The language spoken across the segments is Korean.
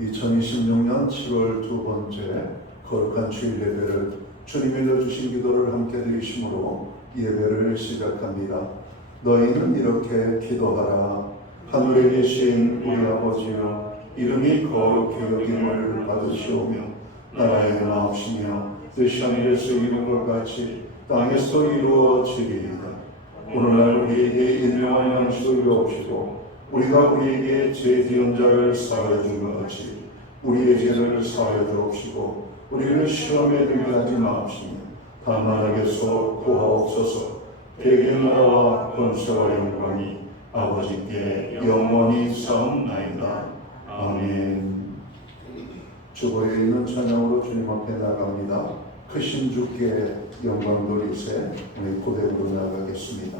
2026년 7월 두 번째 거룩한 주일 예배를 주님이 일러주신 기도를 함께 드리심으로 예배를 시작합니다. 너희는 이렇게 기도하라. 하늘에 계신 우리 아버지여, 이름이 거룩히 여김을 받으시오며 나라의 나옵시며 뜻이 하늘에서 이룬 것 같이 땅에서 이루어지리이다. 오늘날 우리에게 일용할 양식을 주옵시고 우리가 우리에게 죄 지은 자를 사하여 준 것 같이 우리의 죄를 사하여 주옵시고 우리를 시험에 들게 하지 마옵시며 다만 악에서 구하옵소서. 대개 나라와 권세와 영광이 아버지께 영원히 싸움나이다. 아멘. 주보에 있는 찬양으로 주님 앞에 나갑니다. 크신 주께 영광 돌리세. 우리 고백으로 나가겠습니다.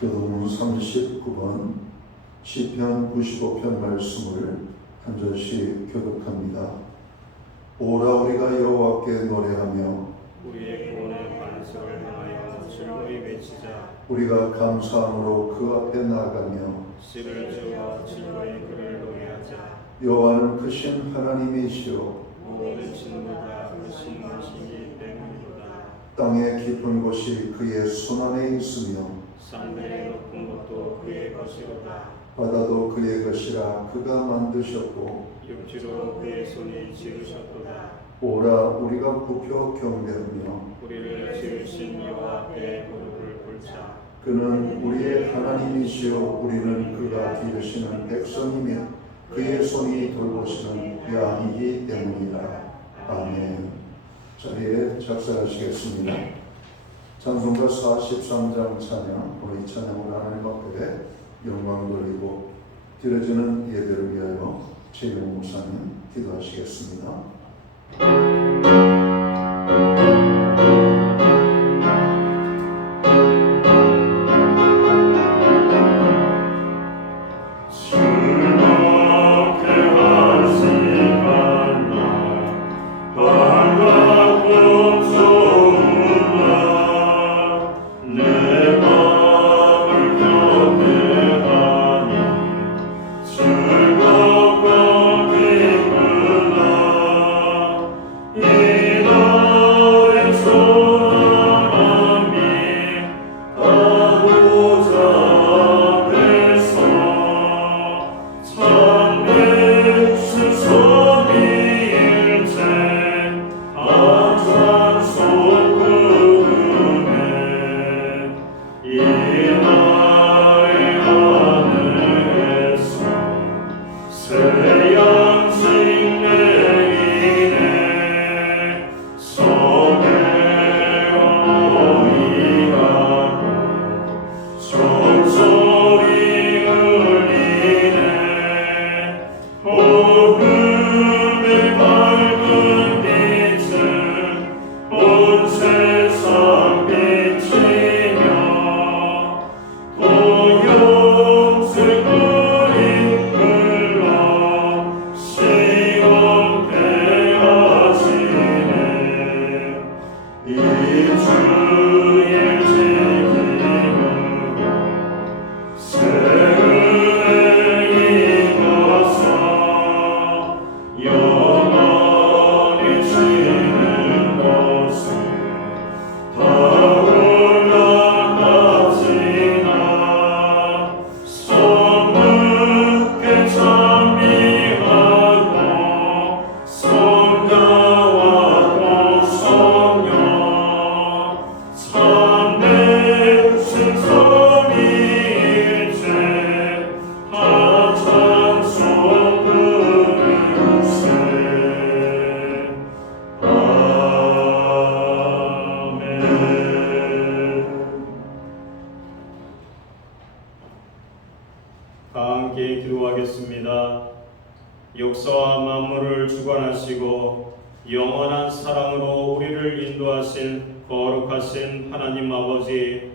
교도문 39번 시편 95편 말씀을 한 절씩 교독합니다. 오라 우리가 여호와께 노래하며 우리의 구원의 반석을 향하여 즐거이 외치자. 우리가 감사함으로 그 앞에 나가며 씨를 지어 즐거이 그를 노래하자. 여호와는 크신 하나님이시요 모든 신보다 크신 것이기 때문이로다. 땅의 깊은 곳이 그의 손안에 있으며 산들의 높은 것도 그의 것이로다. 바다도 그의 것이라 그가 만드셨고 육지로 그의 손이 지으셨도다. 오라 우리가 굽혀 경배하며 우리를 지으신 여호와 앞에 무릎을 꿇자. 그는 우리의 하나님이시요 우리는 그가 기르시는 백성이며 그의 손이 돌보시는 양이기 때문이라. 아멘. 자리에 작사하시겠습니다. 찬송가 43장 찬양, 오늘 이 찬양으로 하나님 앞에 영광 돌리고 드려지는 예배를 위하여 최명 목사님 기도하시겠습니다. Yeah. 함께 기도하겠습니다. 역사와 만물을 주관하시고 영원한 사랑으로 우리를 인도하신 거룩하신 하나님 아버지,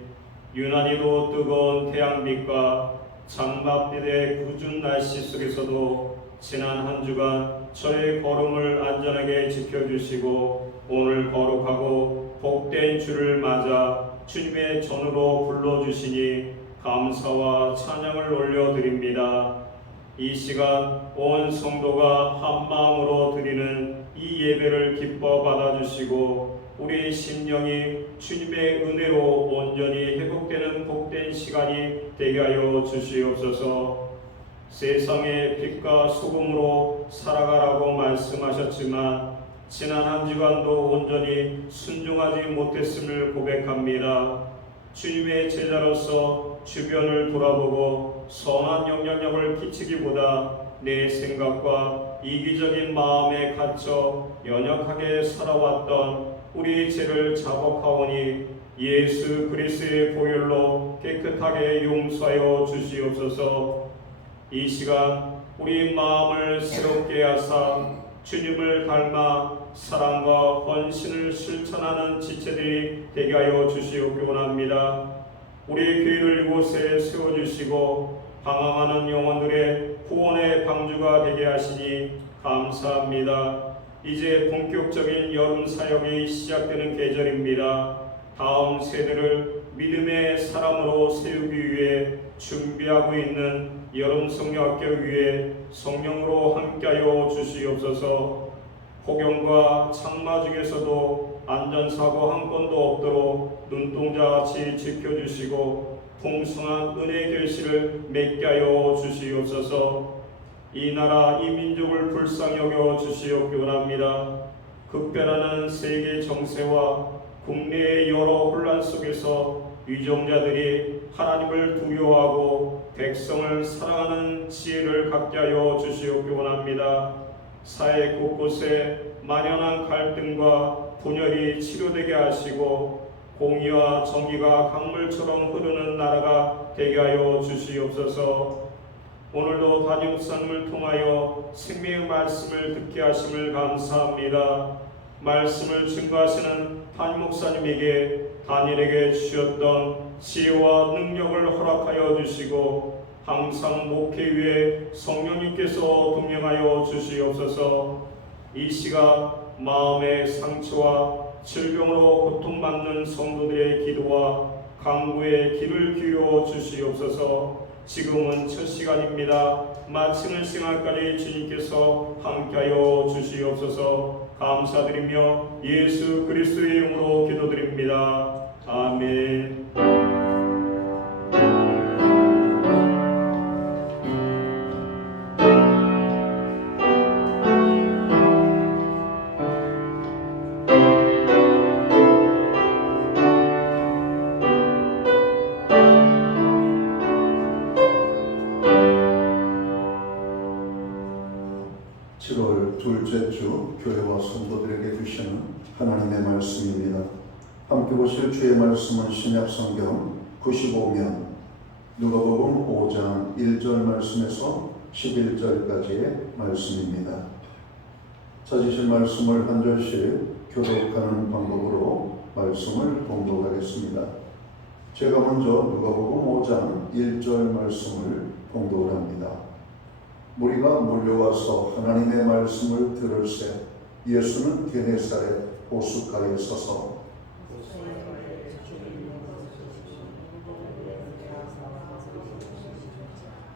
유난히도 뜨거운 태양빛과 장맛빛의 궂은 날씨 속에서도 지난 한 주간 저의 걸음을 안전하게 지켜주시고 오늘 거룩하고 복된 주를 맞아 주님의 전으로 불러주시니 감사와 찬양을 올려드립니다. 이 시간 온 성도가 한 마음으로 드리는 이 예배를 기뻐 받아주시고 우리 심령이 주님의 은혜로 온전히 회복되는 복된 시간이 되게 하여 주시옵소서. 세상의 빛과 소금으로 살아가라고 말씀하셨지만 지난 한 주간도 온전히 순종하지 못했음을 고백합니다. 주님의 제자로서 주변을 돌아보고 선한 영향력을 끼치기보다 내 생각과 이기적인 마음에 갇혀 연약하게 살아왔던 우리 죄를 자복하오니 예수 그리스도의 보혈로 깨끗하게 용서하여 주시옵소서. 이 시간 우리 마음을 새롭게 하사 주님을 닮아 사랑과 헌신을 실천하는 지체들이 되게 하여 주시옵기 원합니다. 우리 교회를 이곳에 세워주시고 방황하는 영혼들의 구원의 방주가 되게 하시니 감사합니다. 이제 본격적인 여름 사역이 시작되는 계절입니다. 다음 세대를 믿음의 사람으로 세우기 위해 준비하고 있는 여름 성령학교 위에 성령으로 함께하여 주시옵소서. 폭염과 장마 중에서도 안전사고 한 건도 없도록 눈동자같이 지켜주시고 풍성한 은혜의 결실을 맺게 하여 주시옵소서. 이 나라 이 민족을 불쌍히 여겨 주시옵기 원합니다. 급변하는 세계 정세와 국내의 여러 혼란 속에서 위정자들이 하나님을 두려워하고 백성을 사랑하는 지혜를 갖게 하여 주시옵기 원합니다. 사회 곳곳에 만연한 갈등과 분열이 치료되게 하시고 공의와 정의가 강물처럼 흐르는 나라가 되게 하여 주시옵소서. 오늘도 담임 목사님을 통하여 생명의 말씀을 듣게 하심을 감사합니다. 말씀을 증거하시는 담임 목사님에게 다니엘에게 주셨던 지혜와 능력을 허락하여 주시고 항상 목회 위에 성령님께서 동행하여 주시옵소서. 이 시간 마음의 상처와 질병으로 고통받는 성도들의 기도와 간구에 귀를 기울여 주시옵소서. 지금은 첫 시간입니다. 마치는 시간까지 주님께서 함께하여 주시옵소서. 감사드리며 예수 그리스도의 이름으로 기도드립니다. 아멘. 7월 둘째 주 교회와 성도들에게 주시는 하나님의 말씀입니다. 함께 보실 주의 말씀은 신약성경 95면 누가복음 5장 1절 말씀에서 11절까지의 말씀입니다. 찾으실 말씀을 한 절씩 교독하는 방법으로 말씀을 봉독하겠습니다. 제가 먼저 누가복음 5장 1절 말씀을 봉독을 합니다. 무리가 몰려와서 하나님의 말씀을 들을새 예수는 게네사렛 호숫가에 서서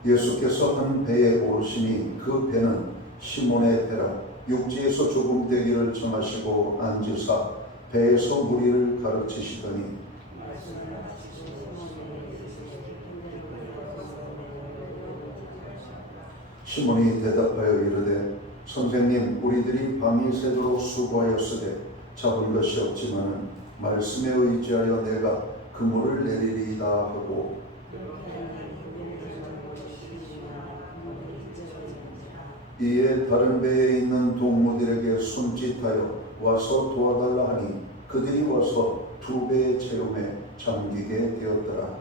예수께서 한 배에 오르시니 그 배는 시몬의 배라 육지에서 조금 되기를 정하시고 앉으사 배에서 무리를 가르치시더니 시몬이 대답하여 이르되 선생님 우리들이 밤이 새도록 수고하였으되 잡은 것이 없지만은 말씀에 의지하여 내가 그물을 내리리이다 하고 이에 다른 배에 있는 동무들에게 손짓하여 와서 도와달라 하니 그들이 와서 두 배의 체험에 잠기게 되었더라.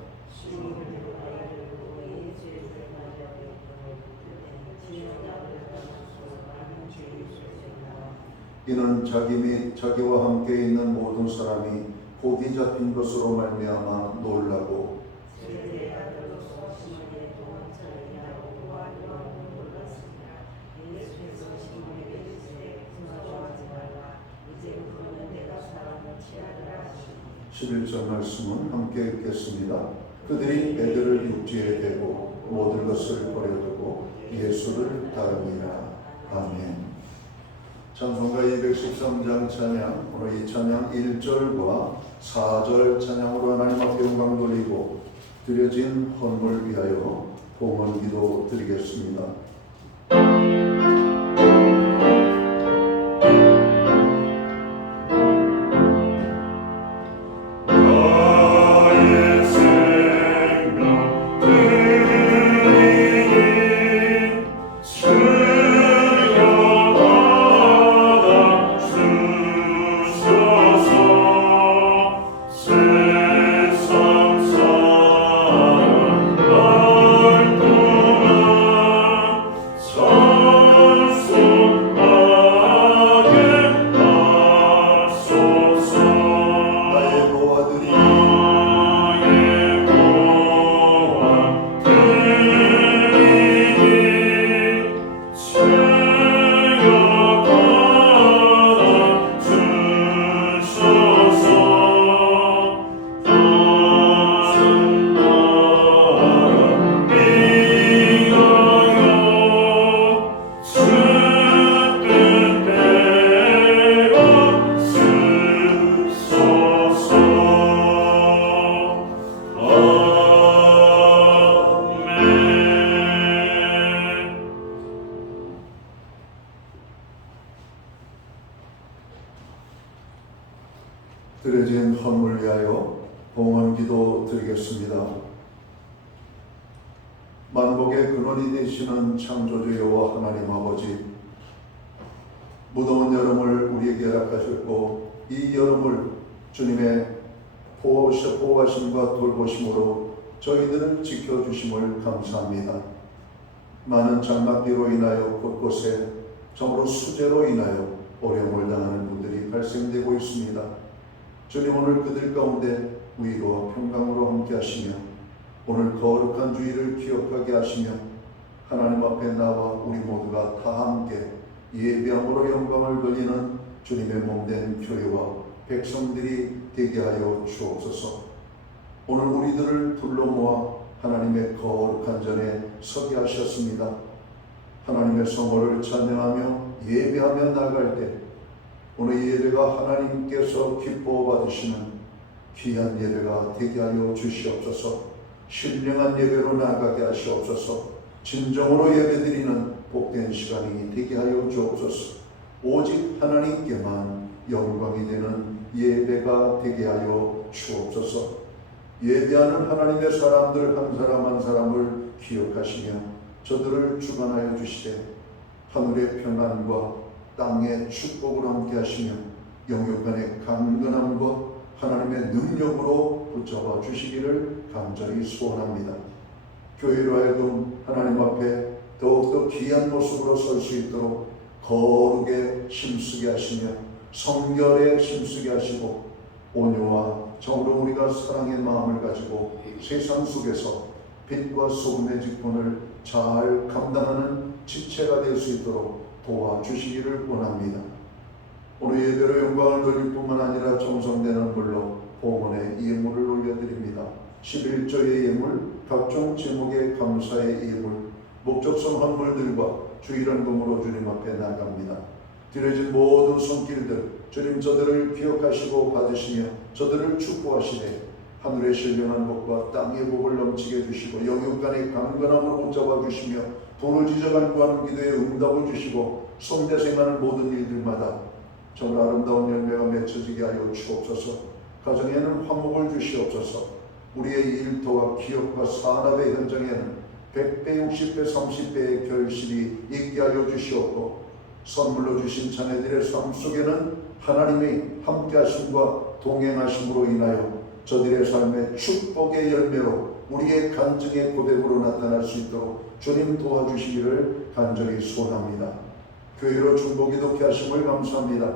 이는 자기 및 자기와 함께 있는 모든 사람이 고기 잡힌 것으로 말미암아 놀라고 세대의 아들로서 시몬의 동원자를 인하고 도와주어 놀랐습니다. 예수께서 시몬에게 이르시되 분노하지 말라. 이제 그는 내가 사람을 취하리라 하시니 11절 말씀은 함께 읽겠습니다. 그들이 배들을 육지에 대고 모든 것을 버려두고 예수를 따르니라. 아멘. 찬송가 213장 찬양, 오늘 이 찬양 1절과 4절 찬양으로 하나님 앞에 영광 돌리고 드려진 헌물 위하여 봉헌 기도 드리겠습니다. 드려진 헌물 위하여 봉헌 기도 드리겠습니다. 만복의 근원이 되시는 창조주 여호와 하나님 아버지, 무더운 여름을 우리에게 허락하셨고 이 여름을 주님의 보호하심과 돌보심으로 저희들을 지켜주심을 감사합니다. 많은 장맛비로 인하여 곳곳에 정으로 수재로 인하여 어려움을 당하는 분들이 발생되고 있습니다. 주님, 오늘 그들 가운데 위로와 평강으로 함께 하시며 오늘 거룩한 주일을 기억하게 하시며 하나님 앞에 나와 우리 모두가 다 함께 예배함으로 영광을 돌리는 주님의 몸된 교회와 백성들이 되게 하여 주옵소서. 오늘 우리들을 불러 모아 하나님의 거룩한 전에 서게 하셨습니다. 하나님의 성호를 찬양하며 예배하며 나갈 때 오늘 예배가 하나님께서 기뻐 받으시는 귀한 예배가 되게 하여 주시옵소서. 신령한 예배로 나아가게 하시옵소서. 진정으로 예배드리는 복된 시간이 되게 하여 주옵소서. 오직 하나님께만 영광이 되는 예배가 되게 하여 주옵소서. 예배하는 하나님의 사람들 한 사람 한 사람을 기억하시며 저들을 주관하여 주시되 하늘의 평안과 땅의 축복을 함께 하시며 영육간의 강건함과 하나님의 능력으로 붙잡아 주시기를 간절히 소원합니다. 교회로 하여금 하나님 앞에 더욱더 귀한 모습으로 설 수 있도록 거룩에 힘쓰게 하시며 성결에 힘쓰게 하시고 온유와 정으로 우리가 사랑의 마음을 가지고 세상 속에서 빛과 소금의 직분을 잘 감당하는 지체가 될 수 있도록 도와주시기를 원합니다. 오늘 예배로 영광을 돌릴 뿐만 아니라 정성되는 물로 봉헌의 예물을 올려드립니다. 11조의 예물, 각종 제목의 감사의 예물, 목적성 헌물들과 주일헌금으로 주님 앞에 나갑니다. 드려진 모든 손길들 주님 저들을 기억하시고 받으시며 저들을 축복하시되 하늘의 신령한 복과 땅의 복을 넘치게 해주시고 영육간의 강건함으로 붙잡아 주시며 부르짖어 간구하는 기도에 응답을 주시고 손대생하는 모든 일들마다 정말 아름다운 열매가 맺혀지게 하여 주옵소서. 가정에는 화목을 주시옵소서. 우리의 일터와 기업과 산업의 현장에는 100배, 60배, 30배의 결실이 있게 하여 주시옵고 선물로 주신 자녀들의 삶 속에는 하나님의 함께하심과 동행하심으로 인하여 저들의 삶의 축복의 열매로 우리의 간증의 고백으로 나타날 수 있도록 주님 도와주시기를 간절히 소원합니다. 교회로 중보기독회 하심을 감사합니다.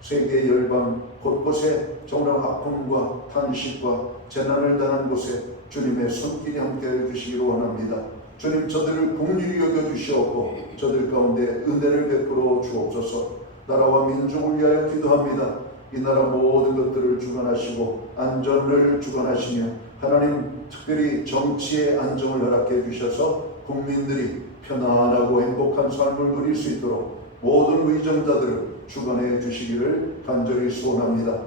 세계 열방 곳곳에 정말 아픔과 탄식과 재난을 당한 곳에 주님의 손길이 함께해 주시기를 원합니다. 주님, 저들을 긍휼히 여겨주시옵고 저들 가운데 은혜를 베풀어 주옵소서. 나라와 민족을 위하여 기도합니다. 이 나라 모든 것들을 주관하시고 안전을 주관하시며 하나님, 특별히 정치의 안정을 허락해 주셔서 국민들이 편안하고 행복한 삶을 누릴 수 있도록 모든 의정자들을 주관해 주시기를 간절히 소원합니다.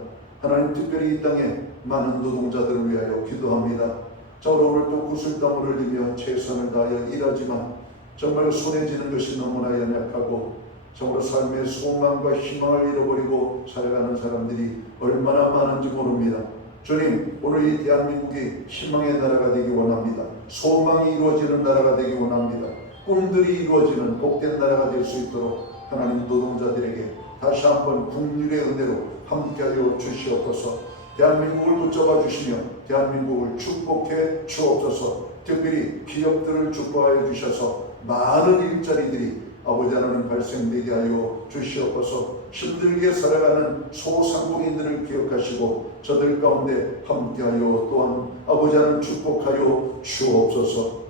하나님, 특별히 이 땅에 많은 노동자들을 위하여 기도합니다. 자, 오늘 또 구슬땀을 흘리며 최선을 다하여 일하지만 정말 손에 쥐는 것이 너무나 연약하고 정말 삶의 소망과 희망을 잃어버리고 살아가는 사람들이 얼마나 많은지 모릅니다. 주님, 오늘 이 대한민국이 희망의 나라가 되기 원합니다. 소망이 이루어지는 나라가 되기 원합니다. 꿈들이 이루어지는 복된 나라가 될 수 있도록 하나님, 노동자들에게 다시 한번 긍휼의 은혜로 함께하여 주시옵소서. 대한민국을 붙잡아 주시며 대한민국을 축복해 주옵소서. 특별히 기업들을 축복하여 주셔서 많은 일자리들이 아버지 하나님 발생되게 하여 주시옵소서. 힘들게 살아가는 소상공인들을 기억하시고 저들 가운데 함께하여 또한 아버지 하나님 축복하여 주옵소서.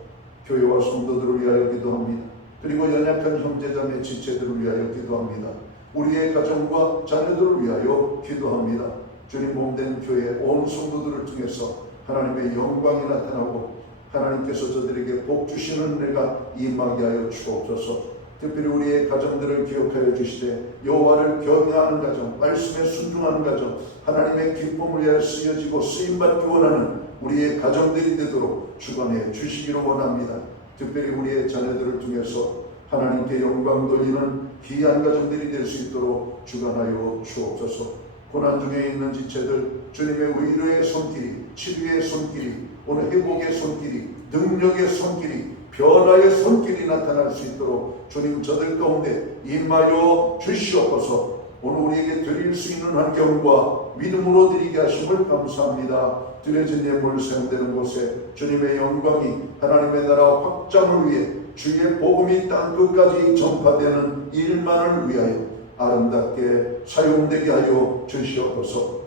교회와 성도들을 위하여 기도합니다. 그리고 연약한 형제자매 지체들을 위하여 기도합니다. 우리의 가정과 자녀들을 위하여 기도합니다. 주님 몸된 교회 온 성도들을 통해서 하나님의 영광이 나타나고 하나님께서 저들에게 복 주시는 은혜가 임하게 하여 주옵소서. 특별히 우리의 가정들을 기억하여 주시되 여호와를 경외하는 가정, 말씀에 순종하는 가정, 하나님의 기쁨을 위하여 쓰여지고 쓰임받기 원하는 우리의 가정들이 되도록 주관해 주시기를 원합니다. 특별히 우리의 자녀들을 통해서 하나님께 영광 돌리는 귀한 가정들이 될 수 있도록 주관하여 주옵소서. 고난 중에 있는 지체들, 주님의 위로의 손길이, 치료의 손길이, 오늘 회복의 손길이, 능력의 손길이, 변화의 손길이 나타날 수 있도록 주님 저들 가운데 임하여 주시옵소서. 오늘 우리에게 드릴 수 있는 환경과 믿음으로 드리게 하심을 감사합니다. 드려진 예물 사용되는 곳에 주님의 영광이 하나님의 나라 확장을 위해 주의 복음이 땅 끝까지 전파되는 일만을 위하여 아름답게 사용되게 하여 주시옵소서.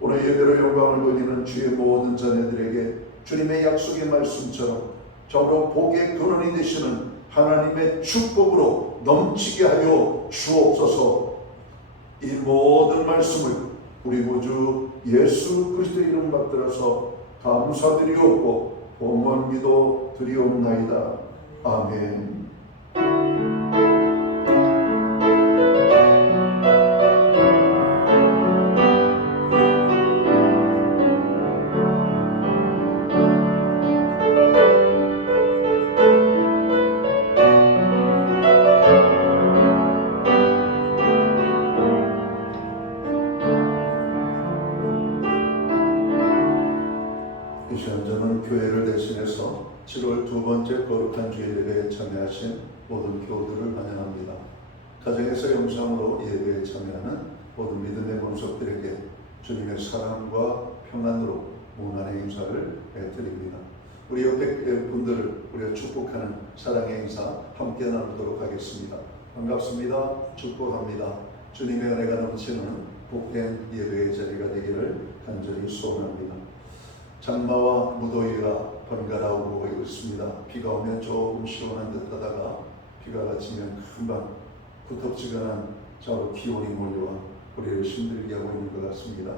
오늘 예배로 영광을 돌리는 주의 모든 자녀들에게 주님의 약속의 말씀처럼 저로 복의 근원이 되시는 하나님의 축복으로 넘치게 하여 주옵소서. 이 모든 말씀을 우리 구주 예수 그리스도의 이름 받들어서 감사드리옵고 복만 기도 드리옵나이다. 아멘. 이 시간 저는 교회를 대신해서 7월 두 번째 거룩한 주일 예배에 참여하신 모든 교우들을 환영합니다. 가정에서 영상으로 예배에 참여하는 모든 믿음의 본속들에게 주님의 사랑과 평안으로 무난의 인사를 드립니다. 우리 옆에 분들을 우리가 축복하는 사랑의 인사 함께 나누도록 하겠습니다. 반갑습니다. 축복합니다. 주님의 은혜가 넘치는 복된 예배의 자리가 되기를 간절히 소원합니다. 장마와 무더위가 번갈아 오고 있습니다. 비가 오면 조금 시원한 듯 하다가 비가 그치면 금방 구텁지근한 기온이 몰려와 우리를 힘들게 하고 있는 것 같습니다.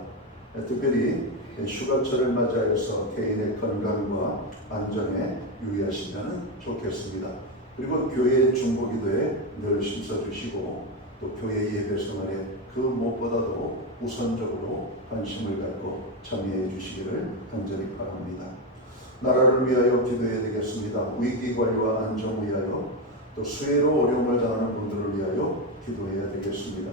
특별히 휴가철을 맞이해서 개인의 건강과 안전에 유의하시면 좋겠습니다. 그리고 교회의 중보기도에 늘 힘써주시고 또 교회 예배 생활에 그 무엇보다도 우선적으로 관심을 갖고 참여해 주시기를 간절히 바랍니다. 나라를 위하여 기도해야 되겠습니다. 위기관리와 안정 위하여 또 수해로 어려움을 당하는 분들을 위하여 기도해야 되겠습니다.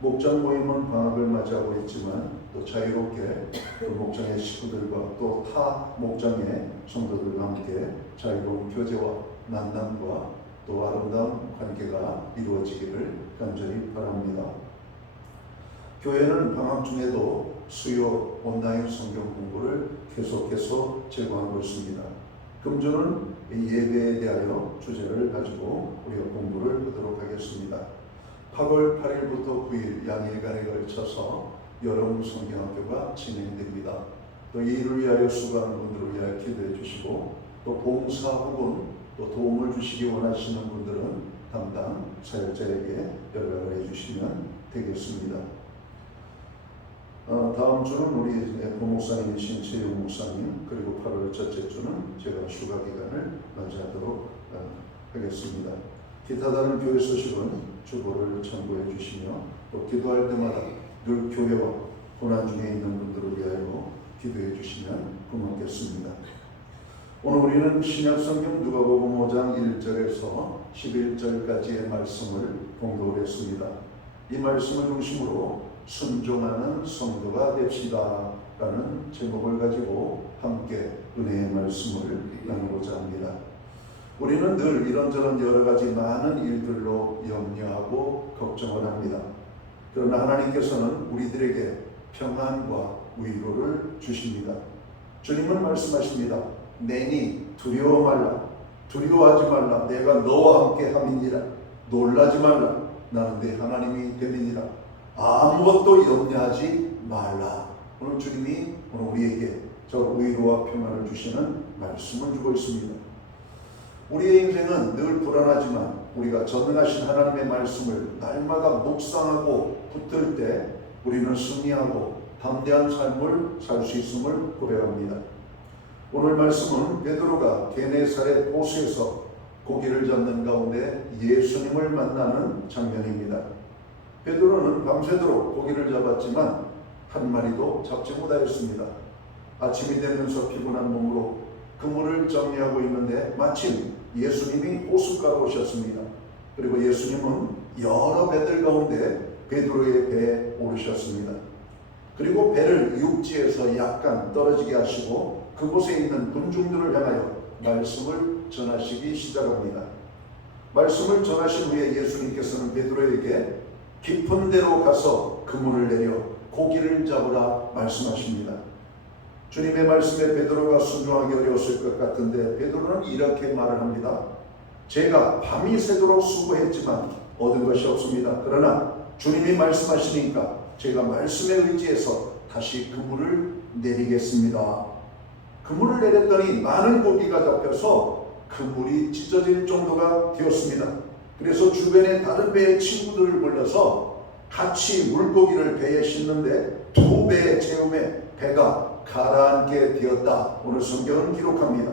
목장 모임은 방학을 맞이하고 있지만 또 자유롭게 그 목장의 식구들과 또 타 목장의 성도들과 함께 자유로운 교제와 만남과 또 아름다운 관계가 이루어지기를 간절히 바랍니다. 교회는 방학 중에도 수요 온라인 성경 공부를 계속해서 제공하고 있습니다. 금주는 예배에 대하여 주제를 가지고 우리가 공부를 하도록 하겠습니다. 8월 8일부터 9일 양일간에 걸쳐서 여름 성경학교가 진행됩니다. 또 이 일을 위하여 수고하는 분들을 위하여 기도해 주시고, 또 봉사 혹은 또 도움을 주시기 원하시는 분들은 담당 사역자에게 연락을 해주시면 되겠습니다. 다음 주는 우리 부목사님이신 최용 목사님, 그리고 8월 첫째 주는 제가 휴가 기간을 맞이하도록 하겠습니다. 기타 다른 교회 소식은 주보를 참고해 주시며, 또 기도할 때마다 늘 교회와 고난 중에 있는 분들을 위하여 기도해 주시면 고맙겠습니다. 오늘 우리는 신약성경 누가복음 5장 1절에서 11절까지의 말씀을 공독했습니다. 이 말씀을 중심으로 순종하는 성도가 됩시다 라는 제목을 가지고 함께 은혜의 말씀을 나누고자 합니다. 우리는 늘 이런저런 여러 가지 많은 일들로 염려하고 걱정을 합니다. 그러나 하나님께서는 우리들에게 평안과 위로를 주십니다. 주님은 말씀하십니다. 내니 두려워 말라. 두려워하지 말라. 내가 너와 함께 함이니라. 놀라지 말라. 나는 내 하나님이 됨이니라. 아무것도 염려하지 말라. 오늘 주님이 오늘 우리에게 저 위로와 평안을 주시는 말씀을 주고 있습니다. 우리의 인생은 늘 불안하지만 우리가 전능하신 하나님의 말씀을 날마다 묵상하고 붙들 때 우리는 승리하고 담대한 삶을 살 수 있음을 고백합니다. 오늘 말씀은 베드로가 게네사렛 호수에서 고기를 잡는 가운데 예수님을 만나는 장면입니다. 베드로는 밤새도록 고기를 잡았지만 한 마리도 잡지 못하였습니다. 아침이 되면서 피곤한 몸으로 그물을 정리하고 있는데 마침 예수님이 호숫가로 오셨습니다. 그리고 예수님은 여러 배들 가운데 베드로의 배에 오르셨습니다. 그리고 배를 육지에서 약간 떨어지게 하시고 그곳에 있는 군중들을 향하여 말씀을 전하시기 시작합니다. 말씀을 전하신 후에 예수님께서는 베드로에게 깊은 데로 가서 그물을 내려 고기를 잡으라 말씀하십니다. 주님의 말씀에 베드로가 순종하기 어려웠을 것 같은데 베드로는 이렇게 말을 합니다. 제가 밤이 새도록 수고했지만 얻은 것이 없습니다. 그러나 주님이 말씀하시니까 제가 말씀에 의지해서 다시 그물을 내리겠습니다. 그물을 내렸더니 많은 고기가 잡혀서 그물이 찢어질 정도가 되었습니다. 그래서 주변에 다른 배의 친구들을 불러서 같이 물고기를 배에 싣는데 2배의 재움에 배가 가라앉게 되었다. 오늘 성경은 기록합니다.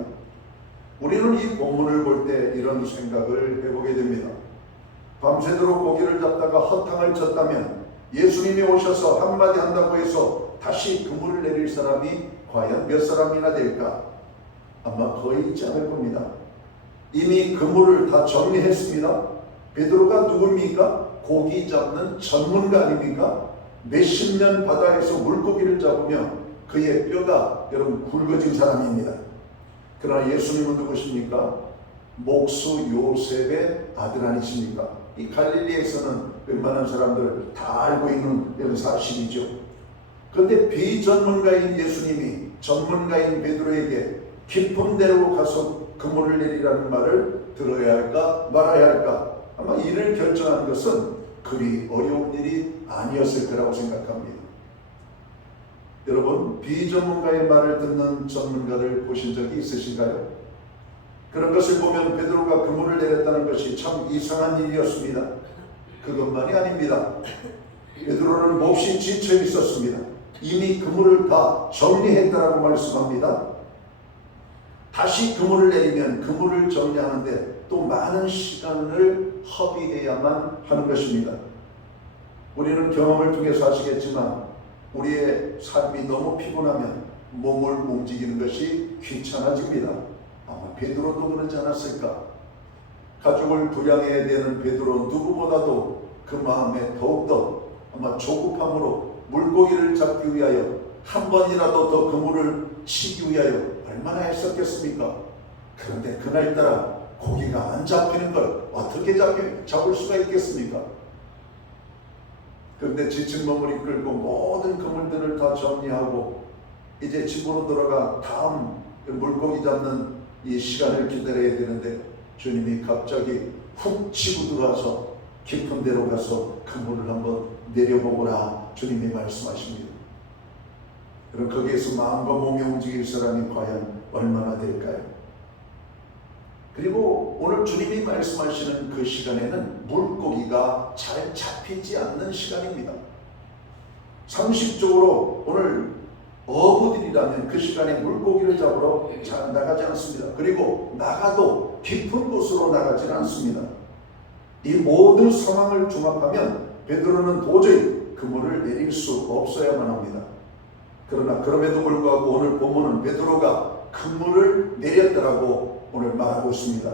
우리는 이 본문을 볼 때 이런 생각을 해보게 됩니다. 밤새도록 고기를 잡다가 허탕을 쳤다면 예수님이 오셔서 한마디 한다고 해서 다시 그물을 내릴 사람이 과연 몇 사람이나 될까? 아마 거의 있지 않을 겁니다. 이미 그물을 다 정리했습니다. 베드로가 누굽니까? 고기 잡는 전문가 아닙니까? 몇십 년 바다에서 물고기를 잡으며 그의 뼈가 여러분 굵어진 사람입니다. 그러나 예수님은 누구십니까? 목수 요셉의 아들 아니십니까? 이 갈릴리에서는 웬만한 사람들 다 알고 있는 이런 사실이죠. 그런데 비전문가인 예수님이 전문가인 베드로에게 깊은 데로 가서 그물을 내리라는 말을 들어야 할까 말아야 할까, 아마 이를 결정한 것은 그리 어려운 일이 아니었을 거라고 생각합니다. 여러분, 비전문가의 말을 듣는 전문가를 보신 적이 있으신가요? 그런 것을 보면 베드로가 그물을 내렸다는 것이 참 이상한 일이었습니다. 그것만이 아닙니다. 베드로는 몹시 지쳐 있었습니다. 이미 그물을 다 정리했다라고 말씀합니다. 다시 그물을 내리면 그물을 정리하는데 또 많은 시간을 허비해야만 하는 것입니다. 우리는 경험을 통해서 아시겠지만 우리의 삶이 너무 피곤하면 몸을 움직이는 것이 귀찮아집니다. 아마 베드로도 그러지 않았을까? 가족을 부양해야 되는 베드로 누구보다도 그 마음에 더욱더 아마 조급함으로 물고기를 잡기 위하여 한 번이라도 더 그물을 치기 위하여 얼마나 애썼겠습니까? 그런데 그날따라 고기가 안 잡히는 걸 어떻게 잡을 수가 있겠습니까? 그런데 지친 몸을 이끌고 모든 그물들을 다 정리하고 이제 집으로 들어가 다음 물고기 잡는 이 시간을 기다려야 되는데 주님이 갑자기 훅 치고 들어와서 깊은 데로 가서 그물을 한번 내려보거라 주님이 말씀하십니다. 그럼 거기에서 마음과 몸이 움직일 사람이 과연 얼마나 될까요? 그리고 오늘 주님이 말씀하시는 그 시간에는 물고기가 잘 잡히지 않는 시간입니다. 상식적으로 오늘 어부들이라면 그 시간에 물고기를 잡으러 잘 나가지 않습니다. 그리고 나가도 깊은 곳으로 나가지 않습니다. 이 모든 상황을 종합하면 베드로는 도저히 그물을 내릴 수 없어야만 합니다. 그러나 그럼에도 불구하고 오늘 본문은 베드로가 그물을 내렸더라고 오늘 말하고 있습니다.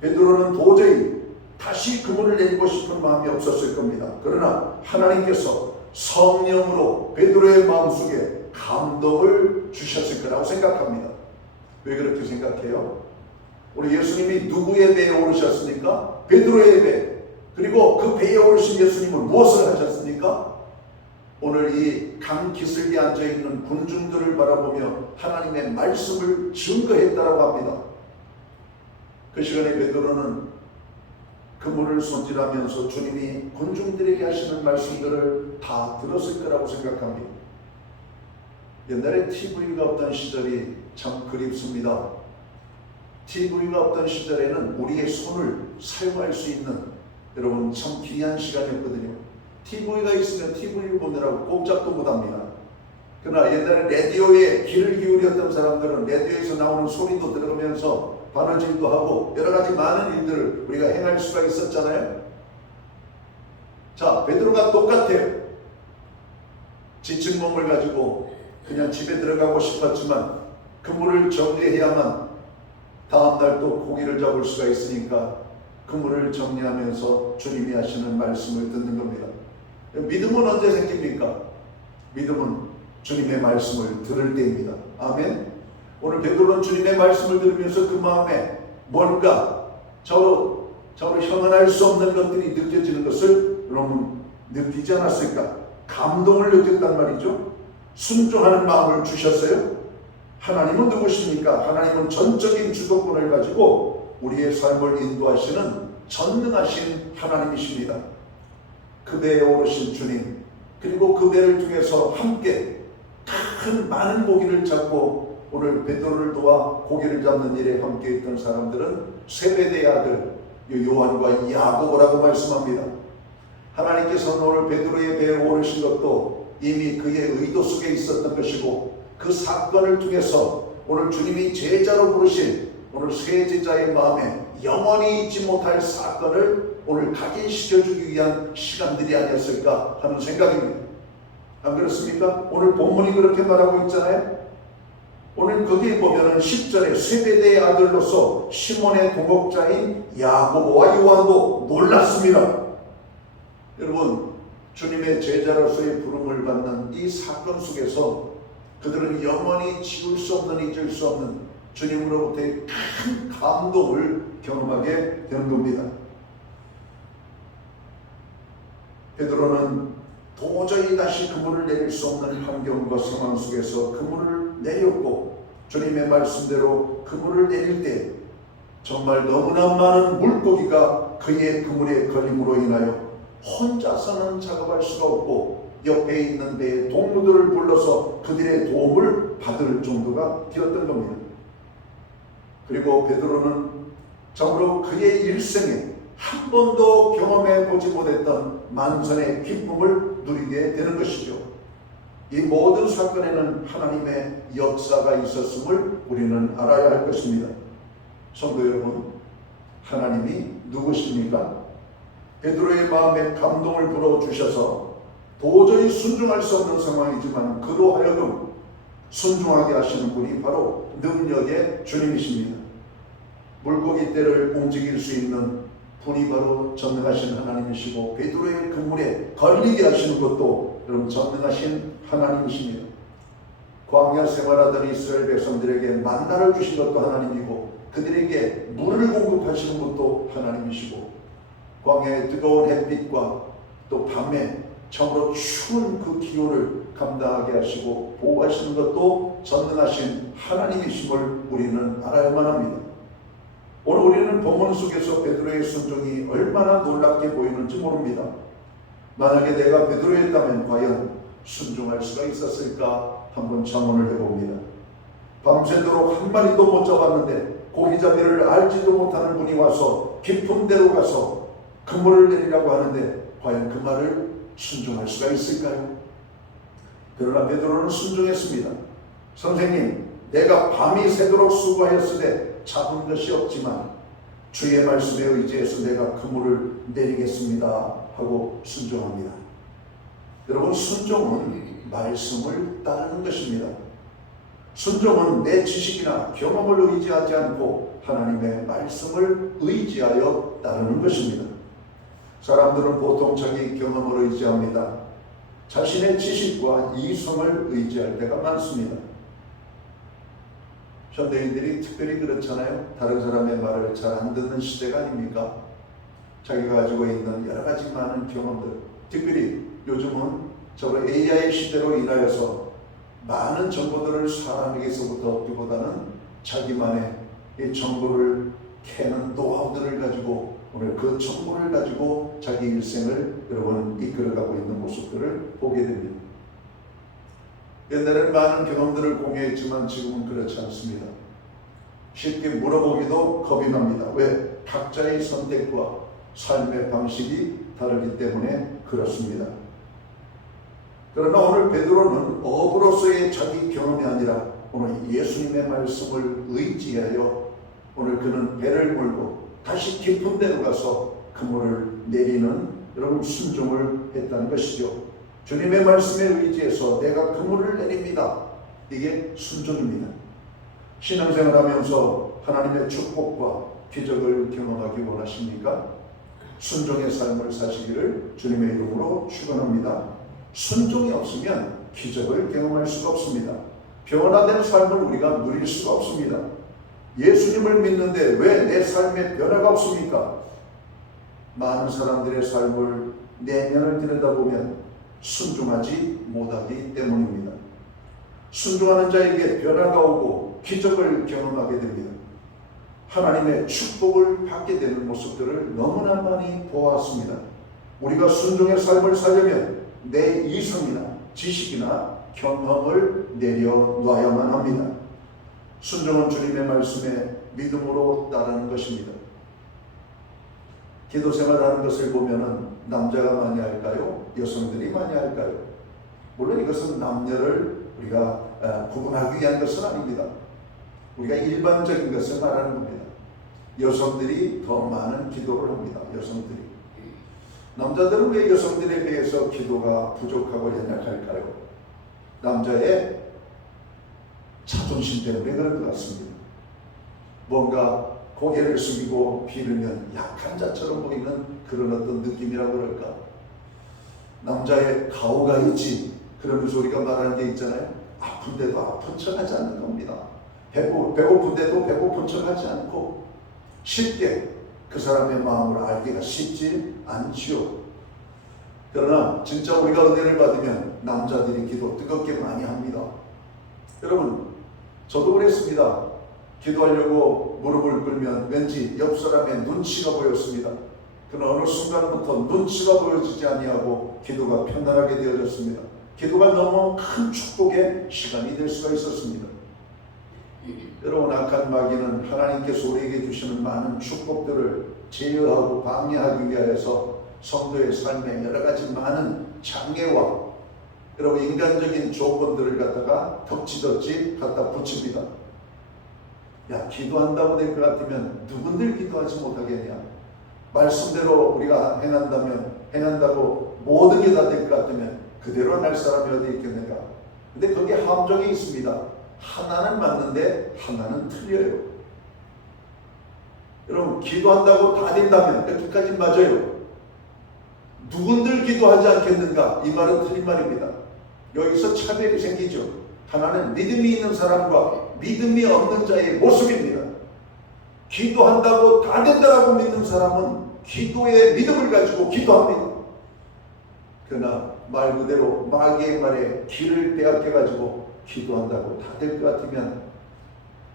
베드로는 도저히 다시 그물을 내리고 싶은 마음이 없었을 겁니다. 그러나 하나님께서 성령으로 베드로의 마음속에 감동을 주셨을 거라고 생각합니다. 왜 그렇게 생각해요? 우리 예수님이 누구의 배에 오르셨습니까? 베드로의 배. 그리고 그 배에 오르신 예수님은 무엇을 하셨습니까? 오늘 이 강 기슭에 앉아있는 군중들을 바라보며 하나님의 말씀을 증거했다라고 합니다. 그 시간에 베드로는 그물을 손질하면서 주님이 군중들에게 하시는 말씀들을 다 들었을 거라고 생각합니다. 옛날에 TV가 없던 시절이 참 그립습니다. TV가 없던 시절에는 우리의 손을 사용할 수 있는 여러분 참 귀한 시간이었거든요. TV가 있으면 TV를 보느라고 꼼짝도 못합니다. 그러나 옛날에 라디오에 귀를 기울였던 사람들은 라디오에서 나오는 소리도 들으면서 바느질도 하고 여러 가지 많은 일들을 우리가 행할 수가 있었잖아요. 자, 베드로가 똑같아요. 지친 몸을 가지고 그냥 집에 들어가고 싶었지만 그물을 정리해야만 다음날 또 고기를 잡을 수가 있으니까 그물을 정리하면서 주님이 하시는 말씀을 듣는 겁니다. 믿음은 언제 생깁니까? 믿음은 주님의 말씀을 들을 때입니다. 아멘. 오늘 베드로는 주님의 말씀을 들으면서 그 마음에 뭔가 저로 형언할 수 없는 것들이 느껴지는 것을 여러분 느끼지 않았을까? 감동을 느꼈단 말이죠. 순종하는 마음을 주셨어요. 하나님은 누구십니까? 하나님은 전적인 주도권을 가지고 우리의 삶을 인도하시는 전능하신 하나님이십니다. 그 배에 오르신 주님, 그리고 그 배를 통해서 함께 큰 많은 고기를 잡고 오늘 베드로를 도와 고기를 잡는 일에 함께 있던 사람들은 세베대의 아들 요한과 야고보라고 말씀합니다. 하나님께서 오늘 베드로의 배에 오르신 것도 이미 그의 의도 속에 있었던 것이고 그 사건을 통해서 오늘 주님이 제자로 부르신 오늘 세 제자의 마음에 영원히 잊지 못할 사건을 오늘 각인시켜주기 위한 시간들이 아니었을까 하는 생각입니다. 안 그렇습니까? 오늘 본문이 그렇게 말하고 있잖아요. 오늘 거기에 보면은 10절에 세베대의 아들로서 시몬의 동업자인 야고보와 요한도 놀랐습니다. 여러분, 주님의 제자로서의 부름을 받는 이 사건 속에서 그들은 영원히 지울 수 없는, 잊을 수 없는 주님으로부터의 큰 감동을 경험하게 되는 겁니다. 베드로는 도저히 다시 그물을 내릴 수 없는 환경과 상황 속에서 그물을 내렸고 주님의 말씀대로 그물을 내릴 때 정말 너무나 많은 물고기가 그의 그물에 걸림으로 인하여 혼자서는 작업할 수가 없고 옆에 있는 배의 동무들을 불러서 그들의 도움을 받을 정도가 되었던 겁니다. 그리고 베드로는 참으로 그의 일생에 한 번도 경험해 보지 못했던 만선의 기쁨을 누리게 되는 것이죠. 이 모든 사건에는 하나님의 역사가 있었음을 우리는 알아야 할 것입니다. 성도 여러분, 하나님이 누구십니까? 베드로의 마음에 감동을 불어주셔서 도저히 순종할 수 없는 상황이지만 그로 하여금 순종하게 하시는 분이 바로 능력의 주님이십니다. 물고기 떼를 움직일 수 있는 분이 바로 전능하신 하나님이시고 베드로의 그물에 걸리게 하시는 것도 여러분 전능하신 하나님이십니다. 광야 생활하던 이스라엘 백성들에게 만나를 주신 것도 하나님이고 그들에게 물을 공급하시는 것도 하나님이시고 광야의 뜨거운 햇빛과 또 밤에 참으로 추운 그 기온을 감당하게 하시고 보호하시는 것도 전능하신 하나님이심을 우리는 알아야만 합니다. 오늘 우리는 본문 속에서 베드로의 순종이 얼마나 놀랍게 보이는지 모릅니다. 만약에 내가 베드로였다면 과연 순종할 수가 있었을까 한번 자문을 해봅니다. 밤새도록 한 마리도 못 잡았는데 고기잡이를 알지도 못하는 분이 와서 깊은 데로 가서 그물을 내리라고 하는데 과연 그 말을 순종할 수가 있을까요? 그러나 베드로는 순종했습니다. 선생님, 내가 밤이 새도록 수고하였으되 잡은 것이 없지만 주의 말씀에 의지해서 내가 그물을 내리겠습니다 하고 순종합니다. 여러분, 순종은 말씀을 따르는 것입니다. 순종은 내 지식이나 경험을 의지하지 않고 하나님의 말씀을 의지하여 따르는 것입니다. 사람들은 보통 자기 경험을 의지합니다. 자신의 지식과 이성을 의지할 때가 많습니다. 현대인들이 특별히 그렇잖아요. 다른 사람의 말을 잘 안 듣는 시대가 아닙니까? 자기가 가지고 있는 여러 가지 많은 경험들, 특별히 요즘은 저거 AI 시대로 인하여서 많은 정보들을 사람에게서부터 얻기보다는 자기만의 이 정보를 캐는 노하우들을 가지고 오늘 그 정보를 가지고 자기 일생을 여러분 이끌어가고 있는 모습들을 보게 됩니다. 옛날에는 많은 경험들을 공유했지만 지금은 그렇지 않습니다. 쉽게 물어보기도 겁이 납니다. 왜? 각자의 선택과 삶의 방식이 다르기 때문에 그렇습니다. 그러나 오늘 베드로는 업으로서의 자기 경험이 아니라 오늘 예수님의 말씀을 의지하여 오늘 그는 배를 몰고 다시 깊은 데로 가서 그물을 내리는 여러분 순종을 했다는 것이죠. 주님의 말씀에 의지해서 내가 그물을 내립니다. 이게 순종입니다. 신앙생활하면서 하나님의 축복과 기적을 경험하기 원하십니까? 순종의 삶을 사시기를 주님의 이름으로 축원합니다. 순종이 없으면 기적을 경험할 수가 없습니다. 변화된 삶을 우리가 누릴 수가 없습니다. 예수님을 믿는데 왜 내 삶에 변화가 없습니까? 많은 사람들의 삶을 내면을 들여다보면 순종하지 못하기 때문입니다. 순종하는 자에게 변화가 오고 기적을 경험하게 됩니다. 하나님의 축복을 받게 되는 모습들을 너무나 많이 보았습니다. 우리가 순종의 삶을 살려면 내 이성이나 지식이나 경험을 내려놔야만 합니다. 순종은 주님의 말씀에 믿음으로 따르는 것입니다. 기도 생활하는 것을 보면은 남자가 많이 할까요? 여성들이 많이 할까요? 물론 이것은 남녀를 우리가 구분하기 위한 것은 아닙니다. 우리가 일반적인 것을 말하는 겁니다. 여성들이 더 많은 기도를 합니다. 여성들이. 남자들은 왜 여성들에 비해서 기도가 부족하고 연약할까요? 남자의 자존심 때문에 그런 것 같습니다. 뭔가 고개를 숙이고 비르면 약한 자처럼 보이는 그런 어떤 느낌이라고 그럴까? 남자의 가오가 있지. 그러면서 우리가 말하는 게 있잖아요. 아픈데도 아픈 척하지 않는 겁니다. 배고픈데도 배고픈 척하지 않고 쉽게 그 사람의 마음을 알기가 쉽지 않지요. 그러나 진짜 우리가 은혜를 받으면 남자들이 기도 뜨겁게 많이 합니다. 여러분, 저도 그랬습니다. 기도하려고 무릎을 꿇으면 왠지 옆 사람의 눈치가 보였습니다. 그러나 어느 순간부터 눈치가 보여지지 아니하고 기도가 편안하게 되어졌습니다. 기도가 너무 큰 축복의 시간이 될 수가 있었습니다. 여러분, 악한 마귀는 하나님께서 우리에게 주시는 많은 축복들을 제어하고 방해하기 위하여서 성도의 삶에 여러 가지 많은 장애와 여러분 인간적인 조건들을 갖다가 덕지덕지 갖다 붙입니다. 야, 기도한다고 될 것 같으면 누군들 기도하지 못하겠냐? 말씀대로 우리가 행한다고 모든 게 다 될 것 같으면 그대로 날 사람이 어디 있겠는가? 근데 거기에 함정이 있습니다. 하나는 맞는데 하나는 틀려요. 여러분, 기도한다고 다 된다면 여기까지 맞아요. 누군들 기도하지 않겠는가? 이 말은 틀린 말입니다. 여기서 차별이 생기죠. 하나는 믿음이 있는 사람과 믿음이 없는 자의 모습입니다. 기도한다고 다 된다라고 믿는 사람은 기도의 믿음을 가지고 기도합니다. 그러나 말 그대로 마귀의 말에 귀를 빼앗겨 가지고 기도한다고 다 될 것 같으면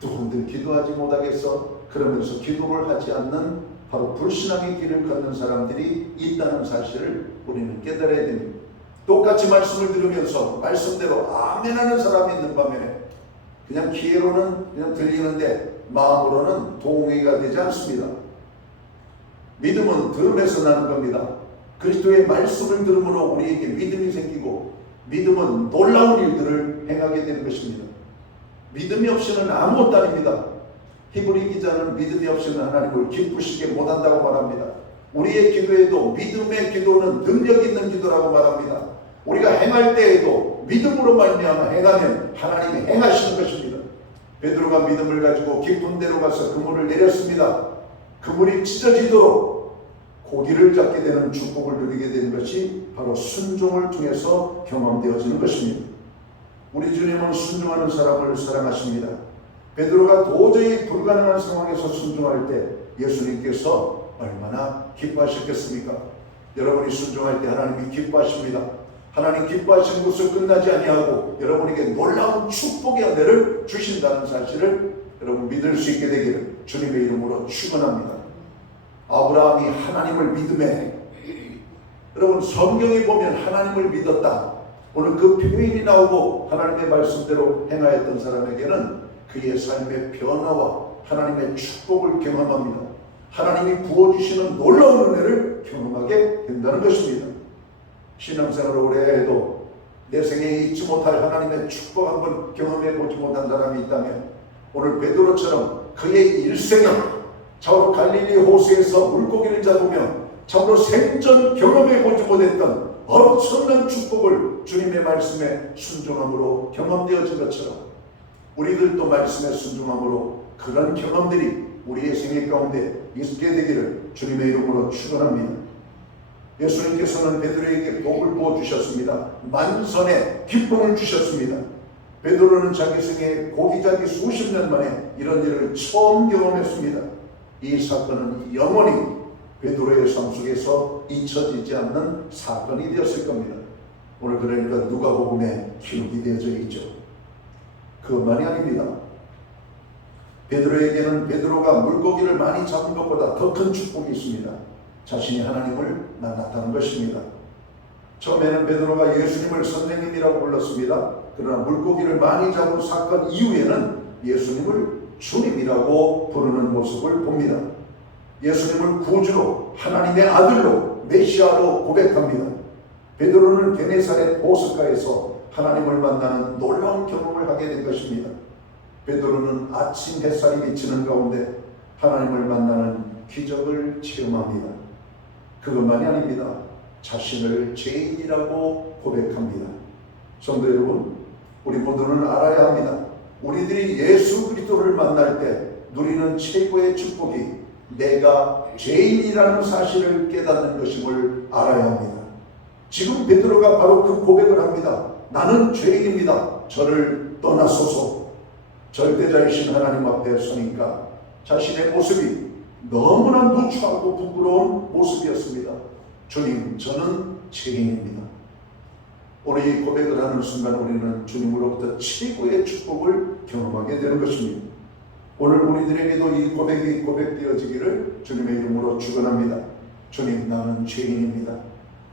누군들 기도하지 못하겠어? 그러면서 기도를 하지 않는 바로 불신앙의 길을 걷는 사람들이 있다는 사실을 우리는 깨달아야 됩니다. 똑같이 말씀을 들으면서 말씀대로 아멘하는 사람이 있는 반면에 그냥 귀로는 그냥 들리는데 마음으로는 동의가 되지 않습니다. 믿음은 들음에서 나는 겁니다. 그리스도의 말씀을 들음으로 우리에게 믿음이 생기고 믿음은 놀라운 일들을 행하게 되는 것입니다. 믿음이 없이는 아무것도 아닙니다. 히브리 기자는 믿음이 없이는 하나님을 기쁘시게 못한다고 말합니다. 우리의 기도에도 믿음의 기도는 능력 있는 기도라고 말합니다. 우리가 행할 때에도 믿음으로 말미암아 행하면 하나님이 행하시는 것입니다. 베드로가 믿음을 가지고 깊은 데로 가서 그물을 내렸습니다. 그물이 찢어지도록 고기를 잡게 되는 축복을 누리게 되는 것이 바로 순종을 통해서 경험되어지는 것입니다. 우리 주님은 순종하는 사람을 사랑하십니다. 베드로가 도저히 불가능한 상황에서 순종할 때 예수님께서 얼마나 기뻐하셨겠습니까? 여러분이 순종할 때 하나님이 기뻐하십니다. 하나님 기뻐하시는 것을 끝나지 아니하고 여러분에게 놀라운 축복의 은혜를 주신다는 사실을 여러분 믿을 수 있게 되기를 주님의 이름으로 축원합니다. 아브라함이 하나님을 믿음에, 여러분 성경에 보면 하나님을 믿었다, 오늘 그 표현이 나오고 하나님의 말씀대로 행하였던 사람에게는 그의 삶의 변화와 하나님의 축복을 경험합니다. 하나님이 부어주시는 놀라운 은혜를 경험하게 된다는 것입니다. 신앙생활을 오래 해도 내 생에 잊지 못할 하나님의 축복 한번 경험해 보지 못한 사람이 있다면 오늘 베드로처럼 그의 일생에 참으로 갈릴리 호수에서 물고기를 잡으며 참으로 생전 경험해 보지 못했던 엄청난 축복을 주님의 말씀에 순종함으로 경험되어진 것처럼 우리들도 말씀에 순종함으로 그런 경험들이 우리의 생애 가운데 있게 되기를 주님의 이름으로 축원합니다. 예수님께서는 베드로에게 복을 부어주셨습니다. 만선의 기쁨을 주셨습니다. 베드로는 자기 생에 고기잡이 수십 년 만에 이런 일을 처음 경험했습니다. 이 사건은 영원히 베드로의 삶 속에서 잊혀지지 않는 사건이 되었을 겁니다. 오늘 그러니까 누가복음에 기록이 되어져 있죠. 그것만이 아닙니다. 베드로에게는 베드로가 물고기를 많이 잡은 것보다 더 큰 축복이 있습니다. 자신이 하나님을 만났다는 것입니다. 처음에는 베드로가 예수님을 선생님이라고 불렀습니다. 그러나 물고기를 많이 잡은 사건 이후에는 예수님을 주님이라고 부르는 모습을 봅니다. 예수님을 구주로, 하나님의 아들로, 메시아로 고백합니다. 베드로는 게네사렛 호숫가에서 하나님을 만나는 놀라운 경험을 하게 된 것입니다. 베드로는 아침 햇살이 비치는 가운데 하나님을 만나는 기적을 체험합니다. 그것만이 아닙니다. 자신을 죄인이라고 고백합니다. 성도 여러분, 우리 모두는 알아야 합니다. 우리들이 예수 그리스도를 만날 때 누리는 최고의 축복이 내가 죄인이라는 사실을 깨닫는 것임을 알아야 합니다. 지금 베드로가 바로 그 고백을 합니다. 나는 죄인입니다. 저를 떠나소서. 절대자이신 하나님 앞에 서니까 자신의 모습이 너무나 누추하고 부끄러운 모습이었습니다. 주님, 저는 죄인입니다. 오늘 이 고백을 하는 순간 우리는 주님으로부터 최고의 축복을 경험하게 되는 것입니다. 오늘 우리들에게도 이 고백이 고백되어지기를 주님의 이름으로 축원합니다. 주님, 나는 죄인입니다.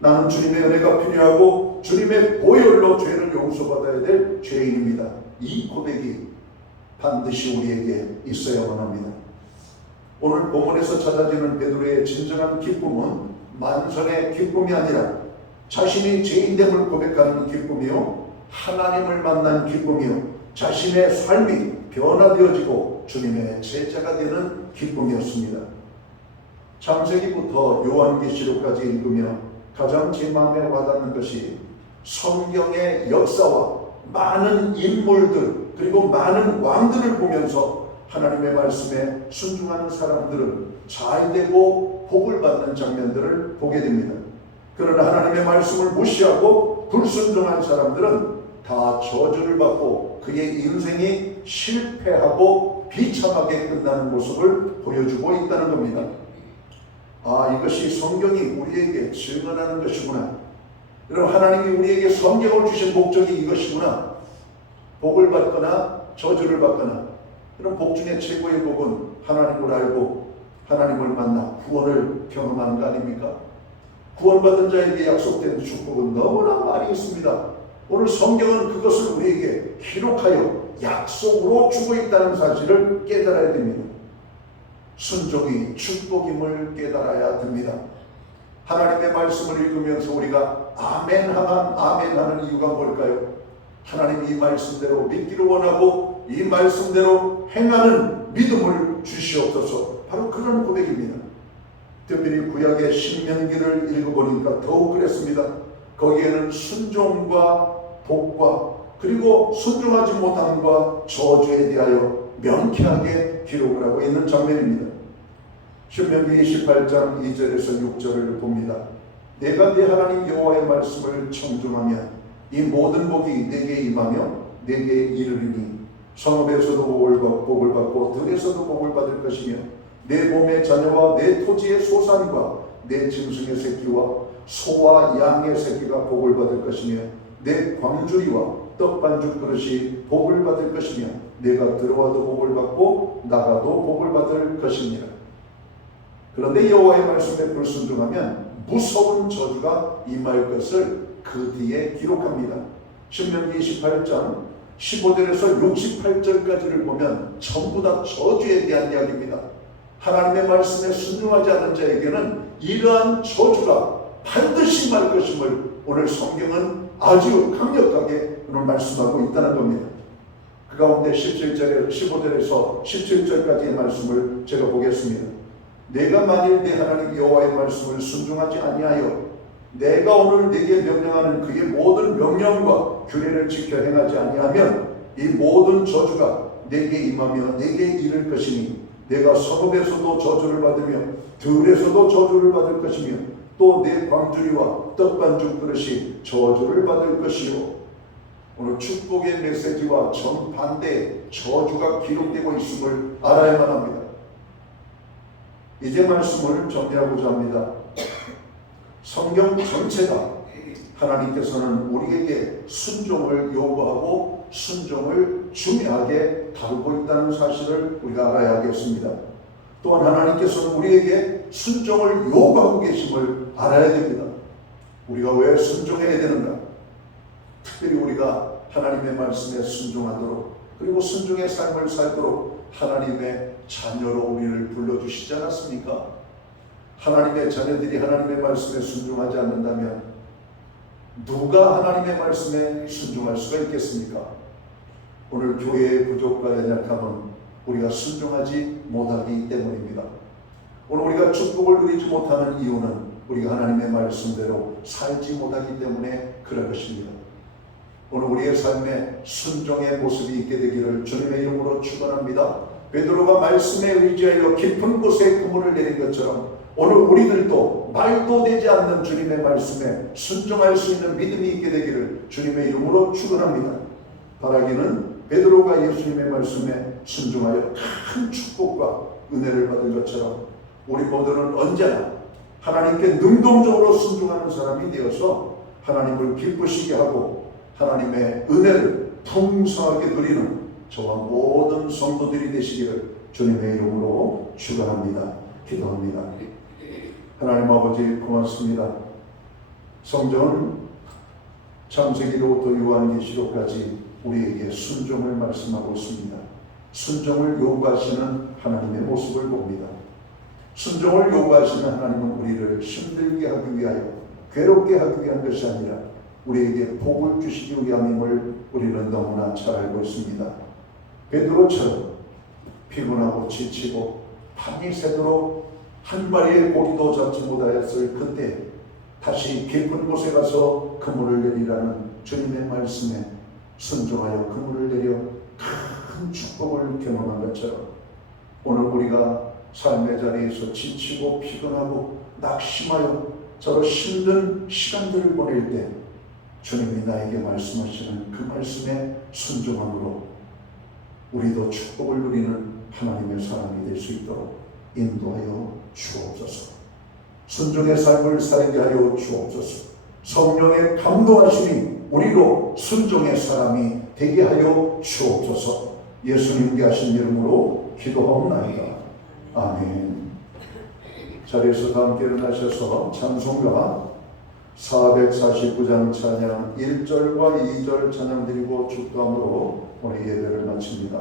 나는 주님의 은혜가 필요하고 주님의 보혈로 죄를 용서받아야 될 죄인입니다. 이 고백이 반드시 우리에게 있어야만 합니다. 오늘 본문에서 찾아지는 베드로의 진정한 기쁨은 만선의 기쁨이 아니라 자신이 죄인됨을 고백하는 기쁨이요, 하나님을 만난 기쁨이요, 자신의 삶이 변화되어지고 주님의 제자가 되는 기쁨이었습니다. 창세기부터 요한계시록까지 읽으며 가장 제 마음에 와닿는 것이 성경의 역사와 많은 인물들 그리고 많은 왕들을 보면서 하나님의 말씀에 순종하는 사람들은 잘되고 복을 받는 장면들을 보게 됩니다. 그러나 하나님의 말씀을 무시하고 불순종한 사람들은 다 저주를 받고 그의 인생이 실패하고 비참하게 끝나는 모습을 보여주고 있다는 겁니다. 아, 이것이 성경이 우리에게 증언하는 것이구나. 여러분, 하나님이 우리에게 성경을 주신 목적이 이것이구나. 복을 받거나 저주를 받거나 그런 복 중에 최고의 복은 하나님을 알고 하나님을 만나 구원을 경험하는 거 아닙니까? 구원받은 자에게 약속된 축복은 너무나 많이 있습니다. 오늘 성경은 그것을 우리에게 기록하여 약속으로 주고 있다는 사실을 깨달아야 됩니다. 순종이 축복임을 깨달아야 됩니다. 하나님의 말씀을 읽으면서 우리가 아멘 하는 이유가 뭘까요? 하나님 이 말씀대로 믿기를 원하고 이 말씀대로 행하는 믿음을 주시옵소서. 바로 그런 고백입니다. 특별히 구약의 신명기를 읽어보니까 더욱 그랬습니다. 거기에는 순종과 복과 그리고 순종하지 못함과 저주에 대하여 명쾌하게 기록을 하고 있는 장면입니다. 신명기 28장 2절에서 6절을 봅니다. 내가 네 하나님 여호와의 말씀을 청종하면 이 모든 복이 내게 임하며 내게 이르리니 성읍에서도 복을 받고 들에서도 복을 받을 것이며 내 몸의 자녀와 내 토지의 소산과 내 짐승의 새끼와 소와 양의 새끼가 복을 받을 것이며 내 광주리와 떡반죽 그릇이 복을 받을 것이며 내가 들어와도 복을 받고 나가도 복을 받을 것이니라. 그런데 여호와의 말씀에 불순종하면 무서운 저주가 임할 것을 그 뒤에 기록합니다. 신명기 28장 15절에서 68절까지를 보면 전부 다 저주에 대한 이야기입니다. 하나님의 말씀에 순종하지 않는 자에게는 이러한 저주가 반드시 임할 것임을 오늘 성경은 아주 강력하게 오늘 말씀하고 있다는 겁니다. 그 가운데 15절에서 17절까지의 말씀을 제가 보겠습니다. 내가 만일 내 하나님 여호와의 말씀을 순종하지 아니하여 내가 오늘 네게 명령하는 그의 모든 명령과 규례를 지켜 행하지 아니하면 이 모든 저주가 내게 임하며 내게 이를 것이니 내가 성읍에서도 저주를 받으며 들에서도 저주를 받을 것이며 또 내 광주리와 떡반죽 그릇이 저주를 받을 것이요. 오늘 축복의 메시지와 정반대의 저주가 기록되고 있음을 알아야만 합니다. 이제 말씀을 정리하고자 합니다. 성경 전체가 하나님께서는 우리에게 순종을 요구하고 순종을 중요하게 다루고 있다는 사실을 우리가 알아야 하겠습니다. 또한 하나님께서는 우리에게 순종을 요구하고 계심을 알아야 됩니다. 우리가 왜 순종해야 되는가? 특별히 우리가 하나님의 말씀에 순종하도록 그리고 순종의 삶을 살도록 하나님의 자녀로 우리를 불러주시지 않았습니까? 하나님의 자녀들이 하나님의 말씀에 순종하지 않는다면 누가 하나님의 말씀에 순종할 수가 있겠습니까? 오늘 교회의 부족과 연약함은 우리가 순종하지 못하기 때문입니다. 오늘 우리가 축복을 누리지 못하는 이유는 우리가 하나님의 말씀대로 살지 못하기 때문에 그럴 것입니다. 오늘 우리의 삶에 순종의 모습이 있게 되기를 주님의 이름으로 축원합니다. 베드로가 말씀에 의지하여 깊은 곳에 그물을 내린 것처럼 오늘 우리들도 말도 되지 않는 주님의 말씀에 순종할 수 있는 믿음이 있게 되기를 주님의 이름으로 축원합니다. 바라기는 베드로가 예수님의 말씀에 순종하여 큰 축복과 은혜를 받은 것처럼 우리 모두는 언제나 하나님께 능동적으로 순종하는 사람이 되어서 하나님을 기쁘시게 하고 하나님의 은혜를 풍성하게 누리는 저와 모든 성도들이 되시기를 주님의 이름으로 축원합니다. 기도합니다. 하나님 아버지 고맙습니다. 성경은 창세기로부터 요한계시록까지 우리에게 순종을 말씀하고 있습니다. 순종을 요구하시는 하나님의 모습을 봅니다. 순종을 요구하시는 하나님은 우리를 힘들게 하기 위하여 괴롭게 하기 위한 것이 아니라 우리에게 복을 주시기 위함임을 우리는 너무나 잘 알고 있습니다. 베드로처럼 피곤하고 지치고 밤이 새도록 한 마리의 고기도 잡지 못하였을 그때 다시 깊은 곳에 가서 그물을 내리라는 주님의 말씀에 순종하여 그물을 내려 큰 축복을 경험한 것처럼 오늘 우리가 삶의 자리에서 지치고 피곤하고 낙심하여 저로 힘든 시간들을 보낼 때 주님이 나에게 말씀하시는 그 말씀에 순종함으로 우리도 축복을 누리는 하나님의 사람이 될 수 있도록 인도하여 주옵소서. 순종의 삶을 살게 하여 주옵소서. 성령의 감동하심이 우리로 순종의 사람이 되게 하여 주옵소서. 예수님께 하신 이름으로 기도하옵나이다. 아멘. 자리에서 다 함께 일어나셔서 찬송가 449장 찬양 1절과 2절 찬양 드리고 축도함으로 오늘 예배를 마칩니다.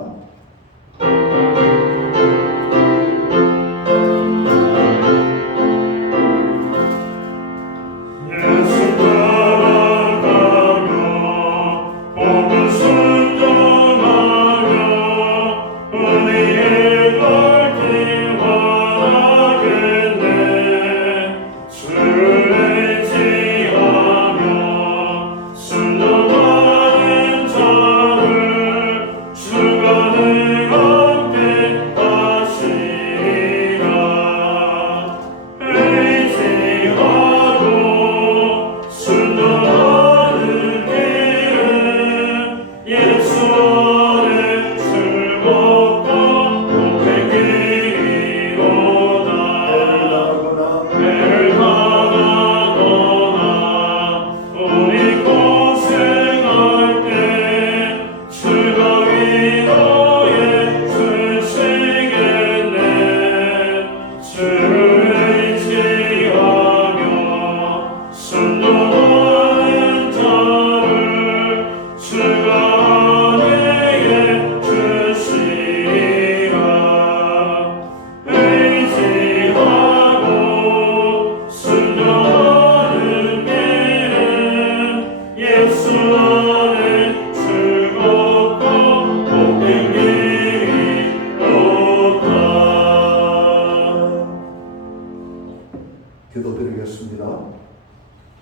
기도드리겠습니다.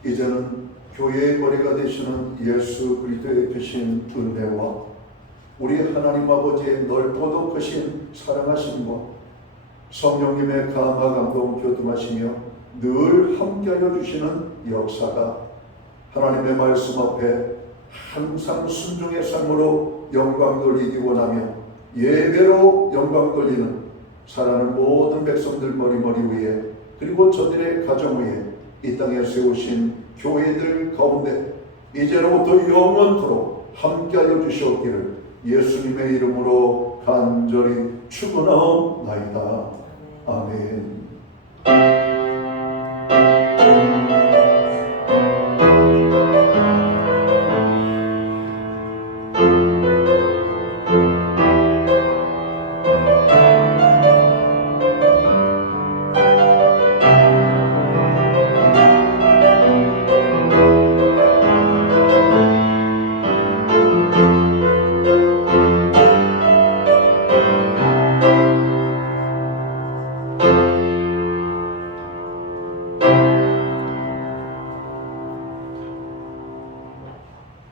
이제는 교회의 머리가 되시는 예수 그리스도의 크신 은혜와 우리 하나님 아버지의 넓고도 크신 사랑하심과 성령님의 감화 감동 교통하시며 늘 함께하여 주시는 역사가 하나님의 말씀 앞에 항상 순종의 삶으로 영광 돌리기 원하며 예배로 영광 돌리는 사랑하는 모든 백성들 머리 위에 그리고 저들의 가정 위에 이 땅에 세우신 교회들 가운데 이제로부터 영원토록 함께하여 주시옵기를 예수님의 이름으로 간절히 축원하옵나이다.